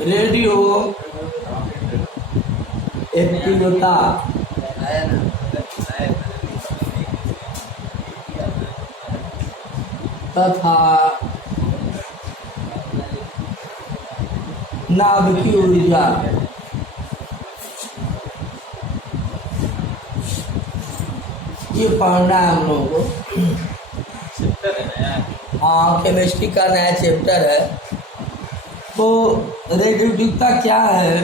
Radio एक्टिवता तथा नाभिकीय ऊर्जा ये पढ़ना है हम लोगों को। हाँ, केमिस्ट्री का नया चैप्टर है। तो रेडियोएक्टिवता क्या है?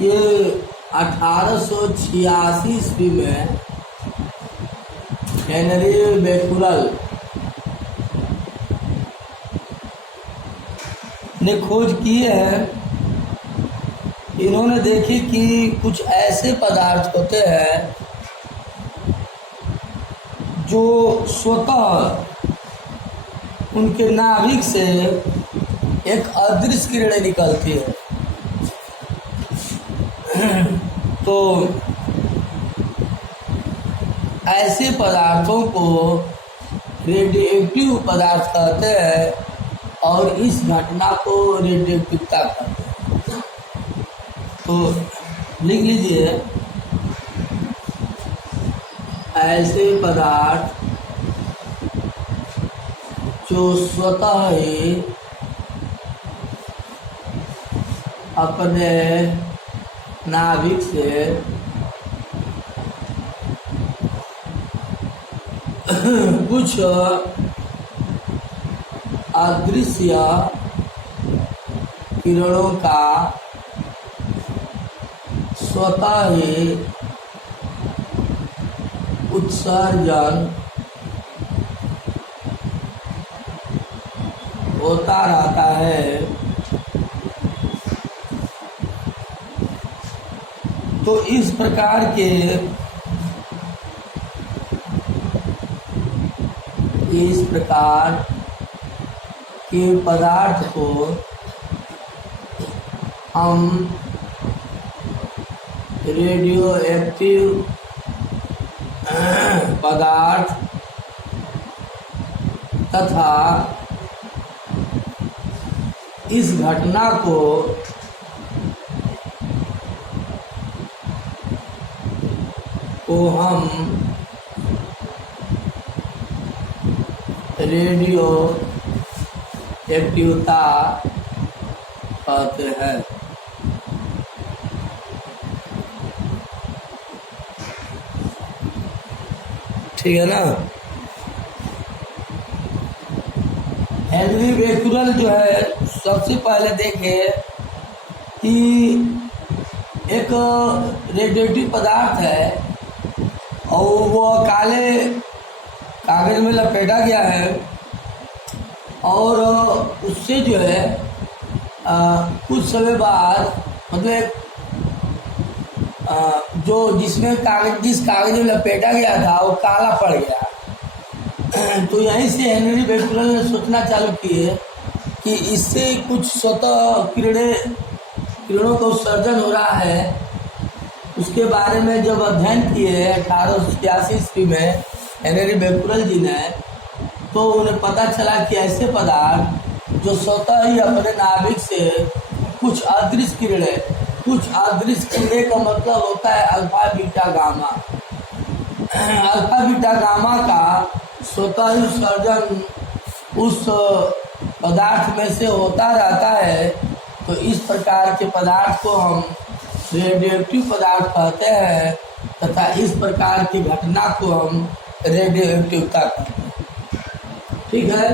ये 1886 ईस्वी में हेनरी बेकुरल ने खोज की है। इन्होंने देखी कि कुछ ऐसे पदार्थ होते हैं जो स्वतः उनके नाभिक से एक अदृश्य किरणें निकलती है। तो ऐसे पदार्थों को रेडियोएक्टिव पदार्थ कहते हैं और इस घटना को रेडियोएक्टिवता कहते हैं। तो लिख लीजिए, ऐसे पदार्थ जो स्वतः ही अपने नाभिक से कुछ अदृश्य किरणों का स्वतः ही उत्सर्जन होता रहता है। तो इस प्रकार के पदार्थ को हम रेडियोएक्टिव पदार्थ तथा इस घटना को हम रेडियो एक्टिवता कहते हैं। ठीक है ना? हेनरी बेकुरल जो है, सबसे पहले देखे कि एक रेडियोएक्टिव पदार्थ है और वो काले कागज में लपेटा गया है और उससे जो है कुछ समय बाद मतलब जिस कागज में लपेटा गया था वो काला पड़ गया। तो यहीं से हेनरी बेकुरल ने सोचना चालू किए कि इससे कुछ स्वतः किरणों का उत्सर्जन हो रहा है। उसके बारे में जब अध्ययन किए 1886 ईस्वी में हेनरी बेकुरल जी ने, तो उन्हें पता चला कि ऐसे पदार्थ जो स्वतः ही अपने नाभिक से कुछ अदृश्य किरणें का मतलब होता है alpha beta gamma. Alpha beta gamma का स्वतः ही उत्सर्जन उस पदार्थ में से होता रहता है। तो इस प्रकार के पदार्थ को हम रेडियोएक्टिव पदार्थ कहते हैं तथा इस प्रकार की घटना को हम रेडियोएक्टिवता कहते हैं। ठीक है,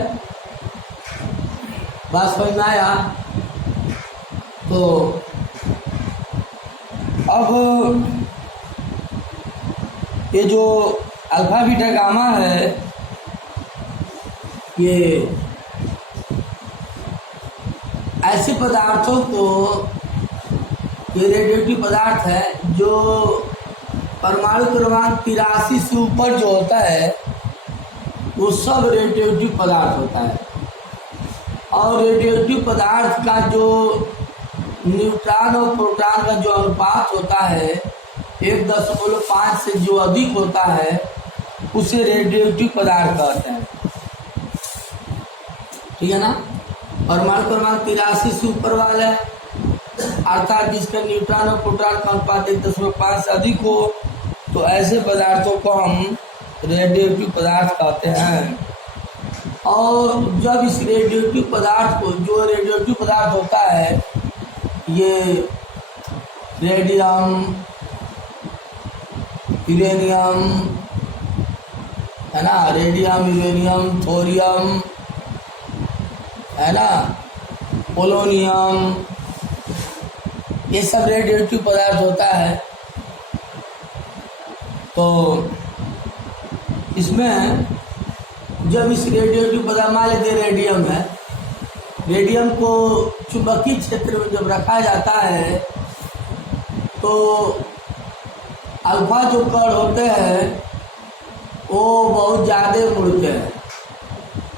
बात समझ में आया? तो अब ये जो अल्फा बीटा गामा है, ये ऐसे पदार्थों को, ये रेडियोएक्टिव पदार्थ है जो परमाणु क्रमांक 83 से ऊपर जो होता है वो सब रेडियोएक्टिव पदार्थ होता है। और रेडियोएक्टिव पदार्थ का जो न्यूट्रॉन और प्रोटॉन का जो अनुपात होता है 1.5 से जो अधिक होता है उसे रेडियोएक्टिव पदार्थ कहते हैं। ठीक है ना? परमाणु क्रमांक 83 से ऊपर वाला है, अर्थात जिसका न्यूट्रॉन और प्रोटॉन का अनुपात 1.5 से अधिक हो, तो ऐसे पदार्थों को हम रेडियोएक्टिव पदार्थ कहते हैं। और जब इस रेडियोएक्टिव पदार्थ को, जो रेडियोएक्टिव पदार्थ होता है, ये रेडियम, यूरेनियम, है ना, रेडियम, यूरेनियम, थोरियम, है ना, पोलोनियम, ये सब रेडियोएक्टिव पदार्थ होता है। तो इसमें जब इस रेडियोएक्टिव पदार्थ, मान लेते रेडियम है, रेडियम को चुंबकीय क्षेत्र में जब रखा जाता है तो अल्फा जो कण होते हैं वो बहुत ज़्यादा मुड़ते हैं।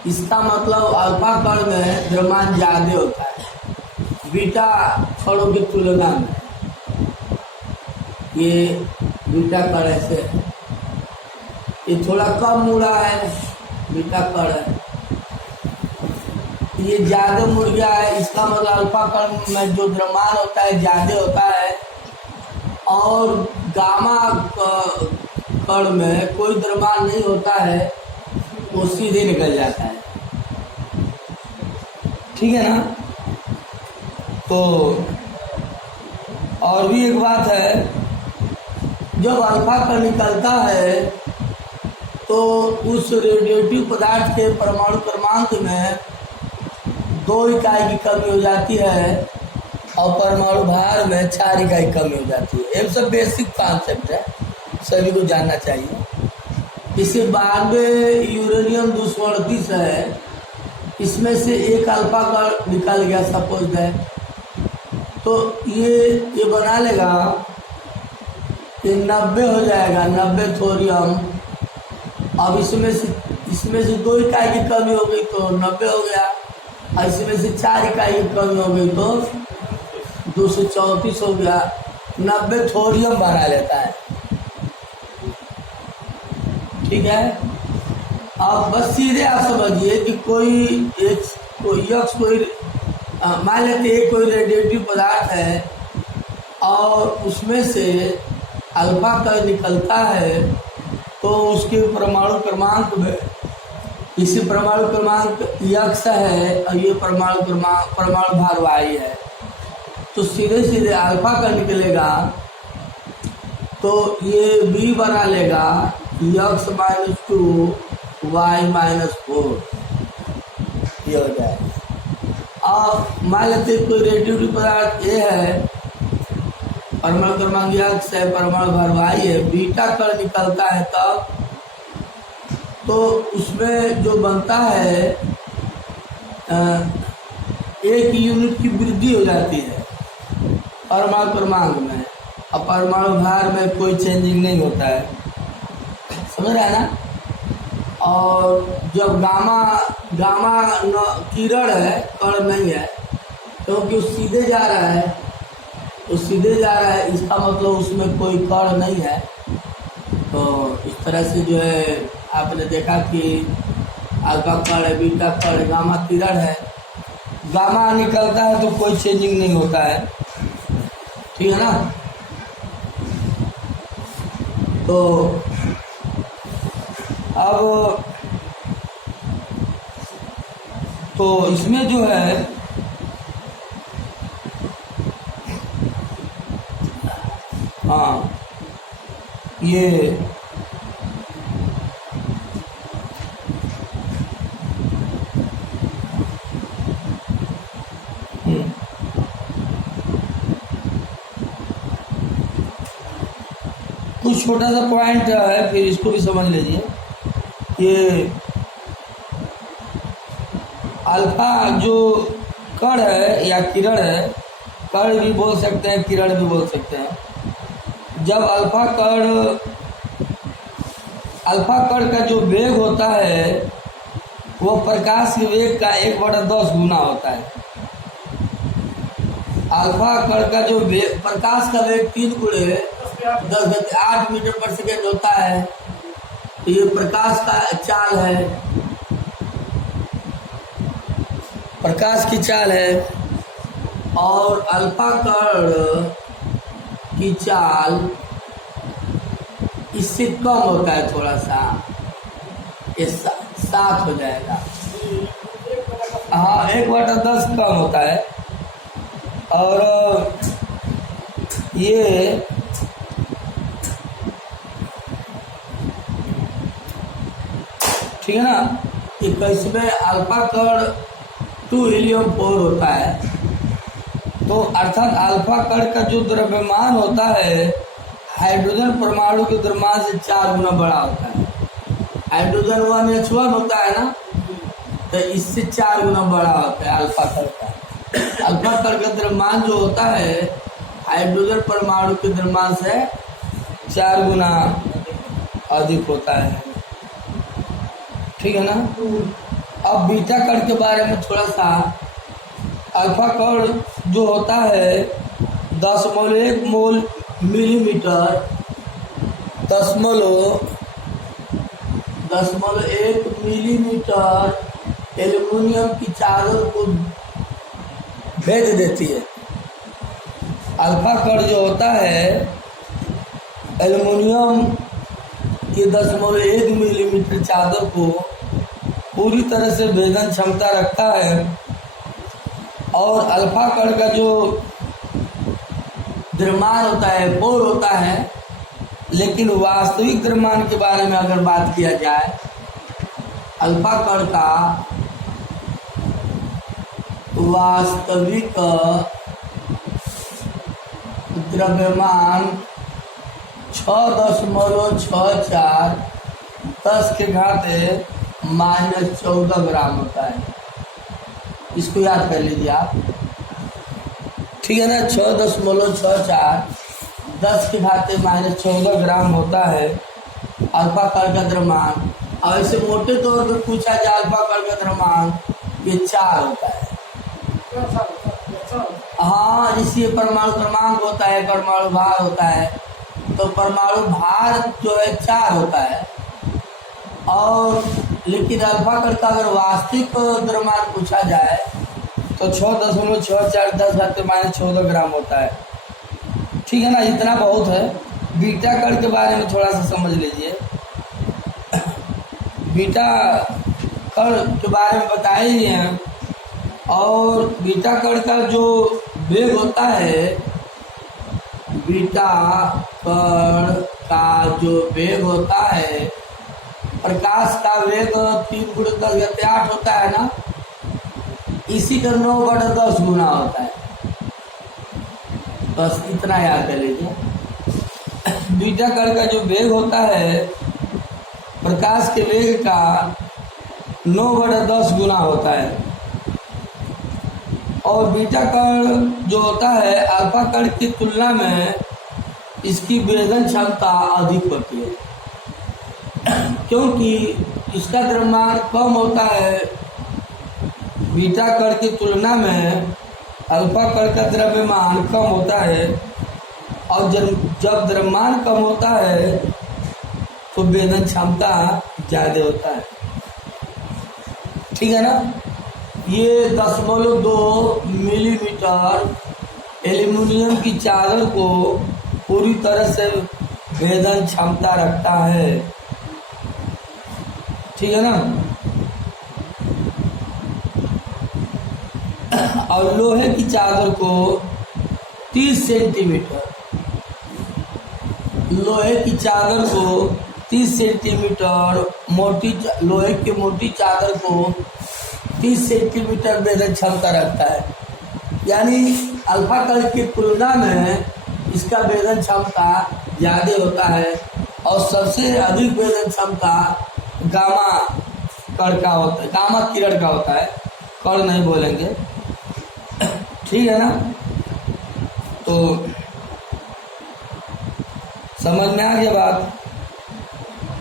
इसका मतलब अल्फा कण में द्रव्यमान ज़्यादा होता है बीटा कणों की तुलना में। ये बीटा कण ऐसे है, ये थोड़ा कम मुड़ा है, बीटा कण है, ये ज़्यादा मुड़ गया है। इसका मतलब अल्फा कण में जो द्रव्यमान होता है ज़्यादा होता है, और गामा कण में कोई द्रव्यमान नहीं होता है, वो सीधे निकल जाता है। ठीक है ना। तो और भी एक बात है, जब अल्फा कण निकलता है तो उस रेडियोएक्टिव पदार्थ के परमाणु क्रमांक में 2 इकाई की कमी हो जाती है और परमाणु भार में 4 इकाई कमी हो जाती है। ये सब बेसिक कॉन्सेप्ट है, सभी को जानना चाहिए। इसे बाद में यूरेनियम 238 है, इसमें से एक अल्फा कण निकल गया सपोज है, तो ये बना लेगा कि 90 हो जाएगा, 90 थोरियम। अब इसमें से 2 इकाई की कमी हो गई तो 90 हो गया, और इसमें से 4 इकाई की कमी हो गई तो 234 हो गया। 90 थोरियम बना लेता है। ठीक है। अब बस सीधे आप समझिए कि मान लेते हैं कोई रेडियोएक्टिव पदार्थ है और उसमें से अल्फा कण निकलता है, तो उसके परमाणु क्रमांक में, इसी परमाणु क्रमांक x है और ये परमाणु भार y है, तो सीधे सीधे अल्फा कण निकलेगा तो ये b बना लेगा x - 2 y - 4, ये हो जाएगा। अब मान लेते कोई रेडियोएक्टिव पदार्थ A है, परमाणु क्रमांक x है, परमाणु भार y है, बीटा कण निकलता है तब, तो उसमें जो बनता है 1 यूनिट की वृद्धि हो जाती है परमाणु क्रमांक में, और परमाणु भार में कोई चेंजिंग नहीं होता है। समझ रहा है ना। और जब गामा किरण है, कण नहीं है, क्योंकि वो सीधे जा रहा है, इसका मतलब उसमें कोई कण नहीं है। तो इस तरह से जो है आपने देखा कि अल्फा कण है, बीटा कण, गामा किरण है, गामा निकलता है तो कोई चेंजिंग नहीं होता है। ठीक है ना। तो अब तो इसमें जो है हाँ, ये कुछ छोटा सा पॉइंट है, फिर इसको भी समझ लीजिए। ये अल्फा जो कण है या किरण है, कण भी बोल सकते हैं, किरण भी बोल सकते हैं। जब अल्फा कण का जो वेग होता है वो प्रकाश के वेग का 1/10 गुना होता है। अल्फा कण का जो वेग, प्रकाश का वेग 3 × 10 = 8 मीटर/सेकेंड होता है। तो ये प्रकाश का चाल है। प्रकाश की चाल है और अल्फा कण की चाल इससे कम होता है, थोड़ा सा ये 7 हो जाएगा। हाँ, 1/10 कम होता है। और ये ठीक है ना, 21वें अल्फा कण 2 हीलियम 4 होता है। तो अर्थात अल्फा कण का जो द्रव्यमान होता है हाइड्रोजन परमाणु के द्रव्यमान से 4 गुना बड़ा होता है। हाइड्रोजन 1H1 होता है ना, तो इससे 4 गुना बड़ा होता है अल्फा कण का। अल्फा कण का द्रव्यमान जो होता है हाइड्रोजन परमाणु के द्रव्यमान से 4 गुना अधिक होता है। ठीक है ना। अब बीटा कण के बारे में थोड़ा सा। अल्फा कण जो होता है 10.1 मोल मिलीमीटर 10.1 मिलीमीटर एल्युमिनियम की चादर को भेज देती है। अल्फा कण जो होता है एल्युमिनियम की 10.1 मिलीमीटर चादर को पूरी तरह से भेदन क्षमता रखता है। और अल्फा कण का जो द्रव्यमान होता है 4 होता है, लेकिन वास्तविक द्रव्यमान के बारे में अगर बात किया जाए, अल्फा कण का वास्तविक द्रव्यमान 6.64 10⁻⁻14 ग्राम होता है। इसको याद कर लीजिए आप। ठीक है ना। 6.64 10⁻⁻14 ग्राम होता है अल्फा कण का द्रव्यमान। और ऐसे मोटे तौर पे पूछा जाए अल्फा कण का द्रव्यमान ये 4 होता है। हाँ, जिससे परमाणु क्रमांक होता है, परमाणु भार होता है, तो परमाणु भार जो है 4 होता है। और लेकिन अल्फा कण का अगर वास्तविक द्रव्यमान पूछा जाए तो 6.64 10⁻⁻14 ग्राम होता है। ठीक है ना, इतना बहुत है। बीटा कण के बारे में थोड़ा सा समझ लीजिए। बीटा कण के बारे में बताए ही हैं। और बीटा कण का जो वेग होता है, बीटा कण का जो वेग होता है, प्रकाश का वेग 3 × 10⁸ होता है ना, इसी का 9/10 गुना होता है। बस इतना याद कर लीजिए। बीटा कण का जो वेग होता है प्रकाश के वेग का 9/10 गुना होता है। और बीटा कण जो होता है अल्फा कण की तुलना में इसकी वेदन क्षमता अधिक होती है, क्योंकि इसका द्रव्यमान कम होता है। बीटा कण की तुलना में अल्फा कण का द्रव्यमान कम होता है। और जब द्रव्यमान कम होता है तो वेदन क्षमता ज़्यादा होता है। ठीक है ना। ये 10.2 मिलीमीटर एल्युमिनियम की चादर को पूरी तरह से वेदन क्षमता रखता है। ठीक है ना। और लोहे की चादर को 30 सेंटीमीटर, लोहे की चादर को 30 सेंटीमीटर मोटी, लोहे की मोटी चादर को 30 सेंटीमीटर वेदन क्षमता रखता है। यानी अल्फा कण की तुलना में इसका वेदन क्षमता ज़्यादा होता है। और सबसे अधिक वेदन क्षमता गामा कण का होता है, गामा किरण का होता है। कण नहीं बोलेंगे। ठीक है ना। तो समझ में आ गया बात।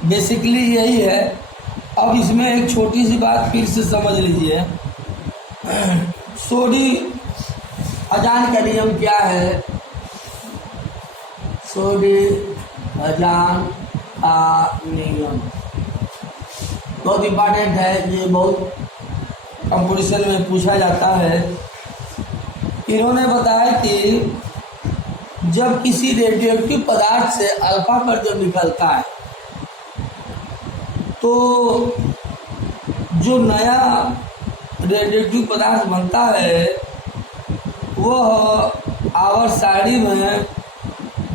बेसिकली यही है। अब इसमें एक छोटी सी बात फिर से समझ लीजिए। सोडी अजान का नियम क्या है? सोडी अजान का नियम बहुत इम्पोर्टेंट है। ये बहुत कंपटीशन में पूछा जाता है। इन्होंने बताया कि जब किसी रेडियोएक्टिव पदार्थ से अल्फा कण जब निकलता है तो जो नया रेडियोएक्टिव पदार्थ बनता है वह आवर्त सारणी में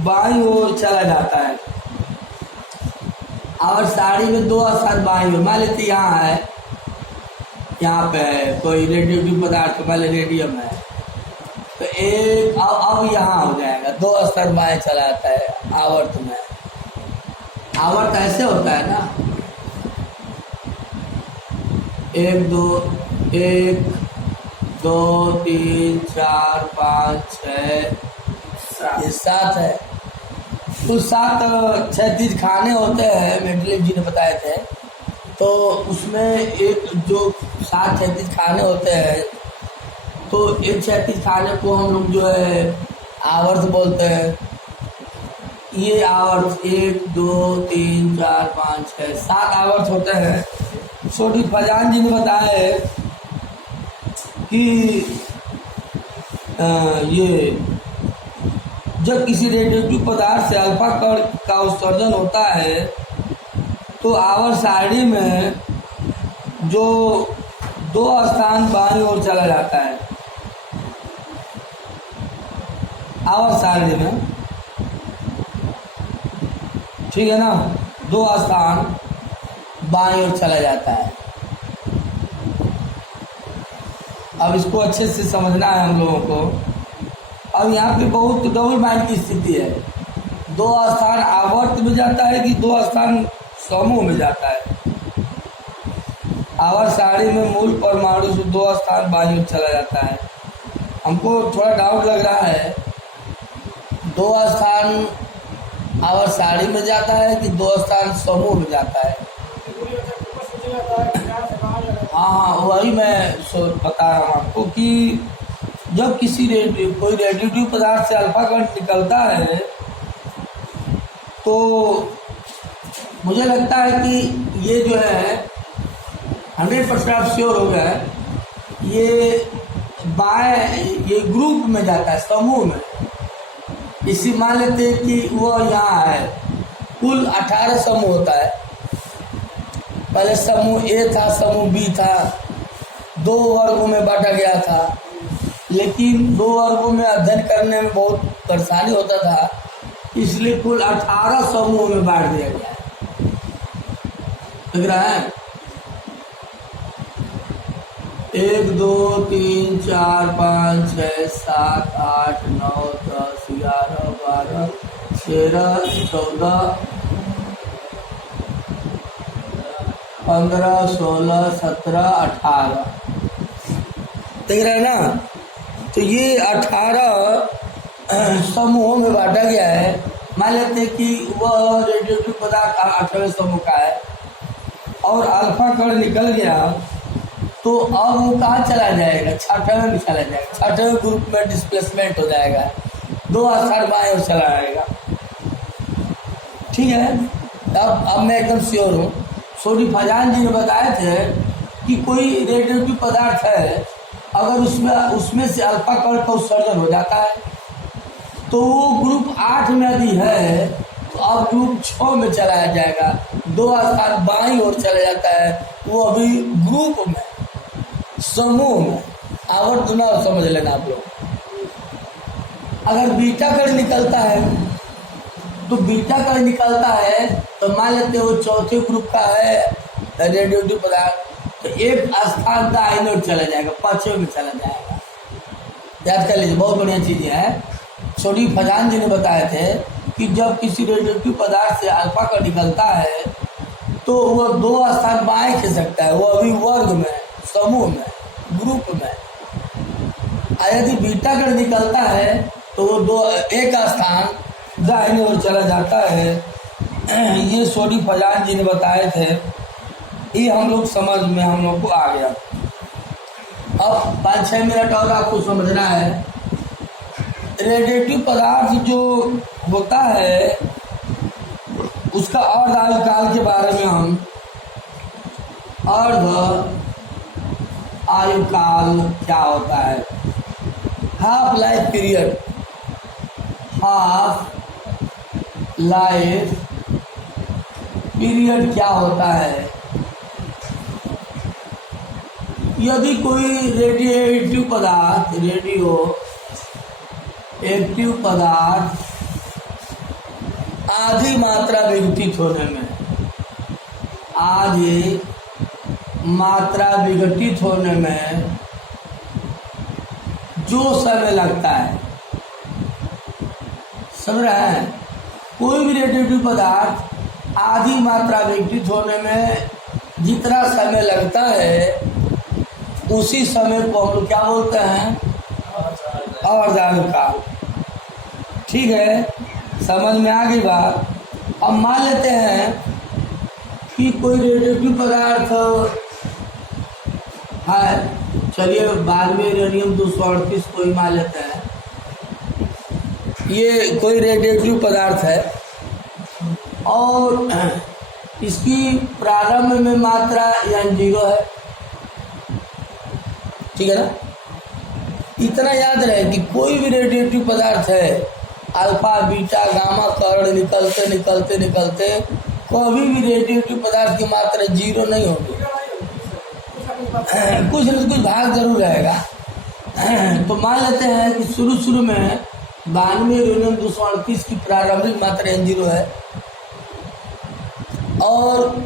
बाईं ओर चला जाता है। आवर्त सारणी में 2 स्थान बाईं ओर, मान लेते यहाँ है, यहाँ पे है कोई रेडियोएक्टिव पदार्थ, मान ले रेडियम है, तो एक अब यहाँ हो जाएगा 2 स्तर बाएं चला जाता है आवर्त में। आवर्त ऐसे होता है ना, 1 2 1 2 3 4 5 6 7 है। तो 7 क्षैतिज खाने होते हैं, मेंडलीव जी ने बताए थे। तो उसमें एक जो 7 क्षैतिज खाने होते हैं, तो एक क्षैतिज खाने को हम लोग जो है आवर्त बोलते हैं। ये आवर्त 1 2 3 4 5 6 7 आवर्त होते हैं। छोटी फजान जी ने बताया है कि ये जब किसी रेडियोएक्टिव पदार्थ से अल्फा कण का उत्सर्जन होता है तो आवर्त सारणी में जो 2 स्थान बाईं ओर चला जाता है। आवर्त सारणी में, ठीक है ना, 2 स्थान बाईं ओर चला जाता है। अब इसको अच्छे से समझना है हम लोगों को। अब यहाँ पे बहुत डबल माइंड की स्थिति है। 2 स्थान आवर्त में जाता है कि 2 स्थान समूह में जाता है। आवर्त सारणी में मूल परमाणु से 2 स्थान बाईं ओर चला जाता है। हमको थोड़ा डाउट लग रहा है, 2 स्थान आवर्त सारणी में जाता है कि 2 स्थान समूह में जाता है। हाँ, वही मैं बता रहा हूँ आपको कि जब किसी कोई रेडियोएक्टिव पदार्थ से अल्फा कण निकलता है तो मुझे लगता है कि ये जो है 100% आप श्योर हो गए, ये ग्रुप में जाता है, समूह में। इसी मान लेते हैं कि वो यहाँ है, कुल 18 समूह होता है। पहले समूह ए था, समूह बी था, 2 वर्गों में बांटा गया था, लेकिन 2 वर्गों में अध्ययन करने में बहुत परेशानी होता था, इसलिए कुल 18 समूहों में बांट दिया गया है। लग रहा है 1 2 3 4 5 6 7 8 9 10 11 12 13 14 15 16 17 18 देख रहे हैं ना। तो ये 18 समूहों में बांटा गया है। मान लेते हैं कि वह रेडियोएक्टिव पदार्थ 18वें समूह का है और अल्फा कण निकल गया, तो अब वो कहाँ चला जाएगा? 6वें में चला जाएगा। 6वें ग्रुप में डिस्प्लेसमेंट हो जाएगा, 2 स्थान बाएं ओर चला जाएगा। ठीक है, अब मैं एकदम श्योर हूँ। सोडी फजान जी ने बताए थे कि कोई रेडियोएक्टिव पदार्थ है, अगर उसमें से अल्फा कण का उत्सर्जन हो जाता है तो वो ग्रुप 8 में यदि है तो अब ग्रुप 6 में चलाया जाएगा, 2 स्थान बाईं ओर चला जाता है, वो अभी ग्रुप में, समूह में। आवर्त ना समझ लेना आप लोग। अगर बीटा कण निकलता है तो मान लेते हैं वो 4थे ग्रुप का है रेडियोएक्टिव पदार्थ, तो 1 स्थान दाईं ओर चला जाएगा, 5वें में चला जाएगा। याद कर लीजिए, बहुत बढ़िया चीज़ है। सोडी फजान जी ने बताए थे कि जब किसी रेडियोएक्टिव पदार्थ से अल्फा कण निकलता है तो वह 2 स्थान बाएं खिसकता है, वो अभी वर्ग में, समूह में, ग्रुप में। यदि बीटा कण निकलता है तो वो 1 स्थान दाहिने ओर चला जाता है। ये सोडी फजान जी ने बताए थे, ये हम लोग समझ में हम लोग को आ गया। अब 5-6 मिनट और आपको समझना है। रेडियोएक्टिव पदार्थ जो होता है उसका अर्ध आयुकाल के बारे में हम आयु काल क्या होता है, half life period, half life period क्या होता है। यदि कोई रेडियो एक्टिव पदार्थ आधी मात्रा विघटित होने में, आधी मात्रा विघटित होने में जो समय लगता है, समझ रहे हैं, कोई भी रेडियोएक्टिव पदार्थ आधी मात्रा विघटित होने में जितना समय लगता है उसी समय को हम क्या बोलते हैं, आवर्तन काल। ठीक है, समझ में आ गई बात। अब मान लेते हैं कि कोई रेडियोएक्टिव पदार्थ है, चलिए बाद में यूरेनियम 238 को ही मान लेते हैं, ये कोई रेडियोएक्टिव पदार्थ है और इसकी प्रारंभ में मात्रा N0 है, ठीक है ना। इतना याद रहे कि कोई भी रेडियोएक्टिव पदार्थ है, अल्फा बीटा गामा कर्ण निकलते निकलते निकलते कभी भी रेडियोएक्टिव पदार्थ की मात्रा 0 नहीं होगी, कुछ न कुछ भाग जरूर रहेगा। तो मान लेते हैं कि शुरू में 92 यूरेनियम 238 की प्रारंभिक मात्रा N0 है और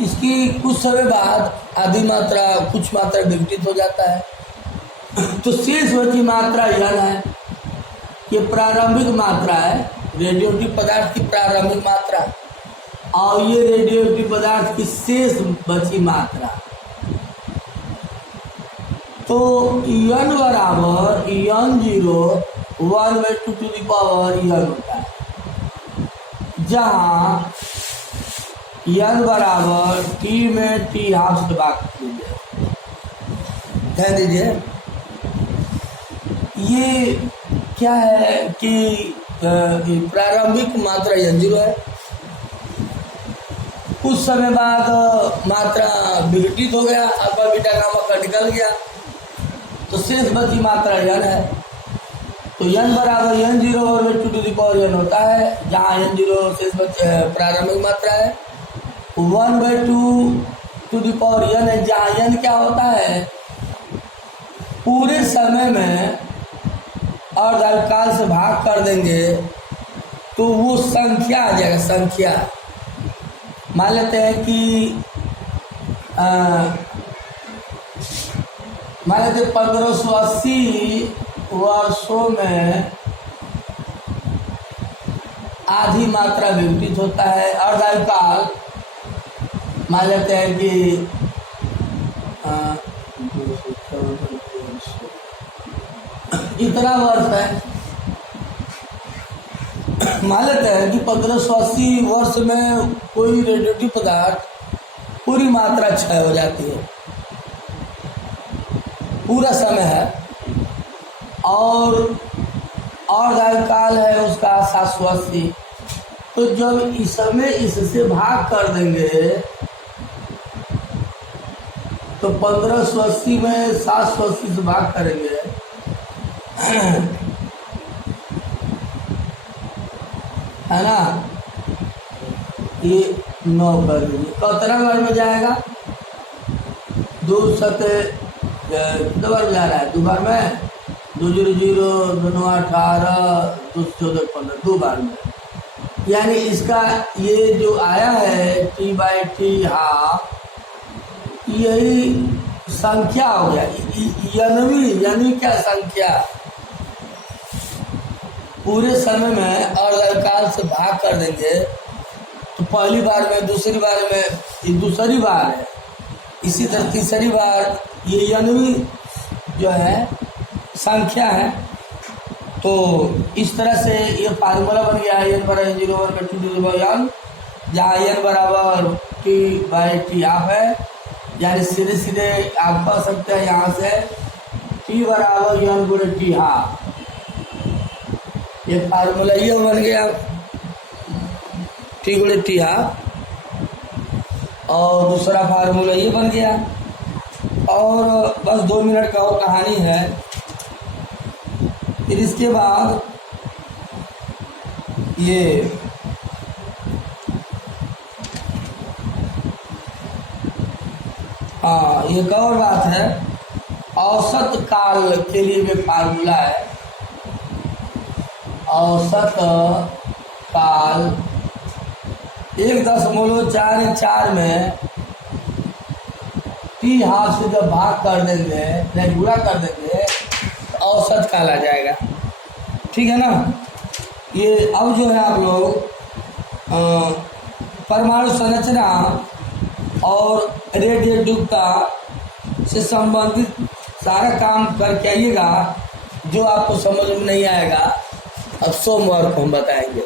इसकी कुछ समय बाद आधी मात्रा कुछ मात्रा विघटित हो जाता है, तो शेष बची मात्रा N है। ये प्रारंभिक मात्रा है रेडियोएक्टिव पदार्थ की प्रारंभिक मात्रा, और ये रेडियोएक्टिव पदार्थ की शेष बची मात्रा। तो N बराबर N0 1/2 to the power N होता है, जहाँ N बराबर T में T हाफ से भाग कीजिए। ध्यान दीजिए, ये क्या है कि प्रारंभिक मात्रा N0 है, कुछ समय बाद मात्रा विघटित हो गया, अल्फा बीटा गामा का निकल गया, तो शेष बची मात्रा N है। तो N बराबर N0 और 2 टू द पावर N होता है, जहाँ N0 शेष प्रारंभिक मात्रा है, 1/2 टू द पावर N है, जहाँ N क्या होता है, पूरे समय में और काल से भाग कर देंगे तो वो संख्या आ जाएगा। संख्या मान लेते हैं कि मान लेते 1580 वर्षों में आधी मात्रा विघटित होता है, और काल मान लेते हैं कि इतना वर्ष है। मान लेते हैं कि 1580 वर्ष में कोई रेडियोएक्टिव पदार्थ पूरी मात्रा क्षय हो जाती है, पूरा समय है, और काल है उसका 780। तो जब इस समय इससे भाग कर देंगे तो 1580 में 780 से भाग करेंगे, है ना, ये 9 कर दीजिए, कितना बार में जाएगा, 2 सते कितने बार में जा रहा है, 2 बार में, 2 0 0 2 18 2 14 15, 2 बार में। यानी इसका ये जो आया है T/T हाफ, यही संख्या हो गया, यानी क्या संख्या, पूरे समय में और काल से भाग कर देंगे तो पहली बार में, दूसरी बार में, ये दूसरी बार है, इसी तरह तीसरी बार, ये यानी जो है संख्या है। तो इस तरह से ये फार्मूला बन गया है N बराबर N0 1/2 to the power N, जहाँ N बराबर T/T हाफ है, यानी सीधे सीधे आप कह सकते हैं यहाँ से T बराबर N गुणे T हाफ, ये फार्मूला ये बन गया T गुणे T हाफ, और दूसरा फार्मूला ये बन गया और बस 2 मिनट का और कहानी है। फिर इसके बाद ये हाँ, एक और बात है, औसत काल के लिए भी फार्मूला है। औसत काल 1.4 में टी हाफ से जब भाग कर देंगे, नहीं गुणा कर देंगे, तो औसत काल आ जाएगा। ठीक है ना। ये अब जो है आप लोग परमाणु संरचना और रेडियोधुकता से संबंधित सारा काम करके आइएगा। जो आपको समझ में नहीं आएगा अब सोमवार को हम बताएंगे।